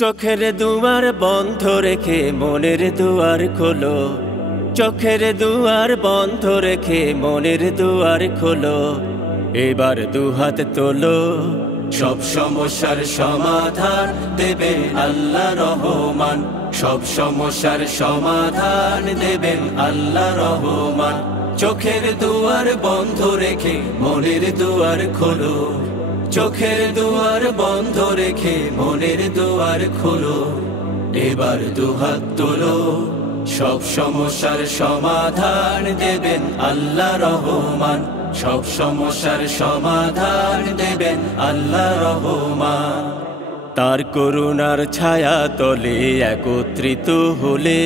চোখের দুয়ার বন্ধ রেখে মনের দুয়ার খোলো। চোখের দুয়ার বন্ধ রেখে মনের দুয়ার খোলো। এবার দুহাত তোলো, সব সমস্যার সমাধান দেবেন আল্লাহ রহমান। সব সমস্যার সমাধান দেবেন আল্লাহ রহমান। চোখের দুয়ার বন্ধ রেখে মনের দুয়ার খোলো। চোখের দুয়ার বন্ধ রেখে মনের দুয়ার খোলো। এবার দুহাত তোলো, সব সমস্যার সমাধান দেবেন আল্লাহ রহমান। সব সমস্যার সমাধান দেবেন আল্লাহ রহমান। তার করুণার ছায়া তলে একত্রিত হলে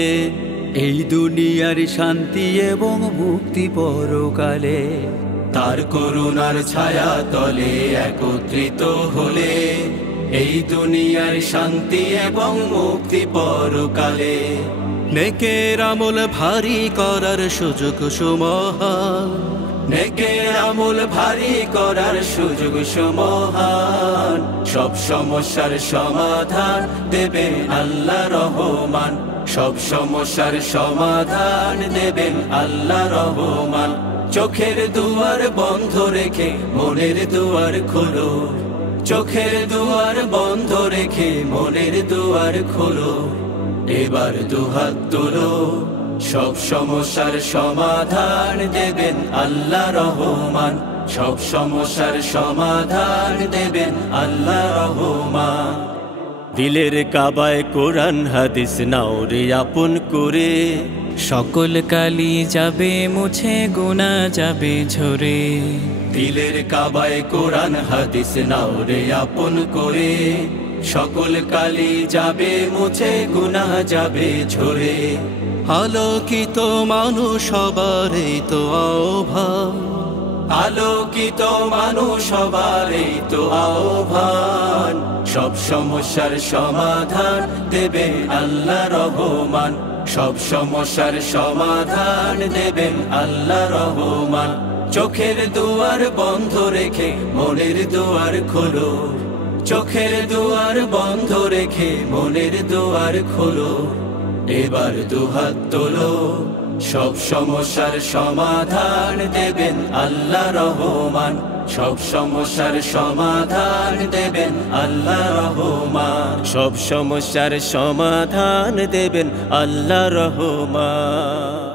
এই দুনিয়ার শান্তি এবং মুক্তি পরকালে। তার করুণার ছায়া তলে একত্রিত হলে এই দুনিয়ার শান্তি এবং মুক্তি পরকালে। নেকের আমল ভারী করার সুযোগ সুমহান। নেকের আমল ভারী করার সুযোগ সুমহান। সব সমস্যার সমাধান দেবেন আল্লাহ রহমান। সব সমস্যার সমাধান দেবেন আল্লাহ রহমান। চোখের দুয়ার বন্ধ রেখে মনের দুয়ার খোলো। চোখের দুয়ার বন্ধ রেখে মনের দুয়ার খোলো। এবার দুহাত তোলো, সব সমস্যার সমাধান দেবেন আল্লাহ রহমান। সব সমস্যার সমাধান দেবেন আল্লাহ রহমান। দিলের কাবায় কোরআন হাদিস নাও রে আপন করে। সকল কালি যাবে মুছে, গুনাহ যাবে ঝরে। দিলের কাবায় কোরআন হাদিস নাও রে আপন করে। সকল কালি যাবে মুছে, গুনাহ যাবে ঝরে। আলোকিত মানুষ সবার এই তো আহ্বান। আলোকিত মানুষ সবার এই তো আহ্বান। সব সমস্যার সমাধান দেবেন আল্লাহ রহমান। সব সমস্যার সমাধান দেবেন আল্লাহ রহমান। চোখের দুয়ার বন্ধ রেখে মনের দুয়ার খোলো। চোখের দুয়ার বন্ধ রেখে মনের দুয়ার খোলো। এবার দুহাত তোলো, সব সমস্যার সমাধান দেবেন আল্লাহ রহমান। সব সমস্যার সমাধান দেবেন আল্লাহ রহমান। সব সমস্যার সমাধান দেবেন আল্লাহ রহমান।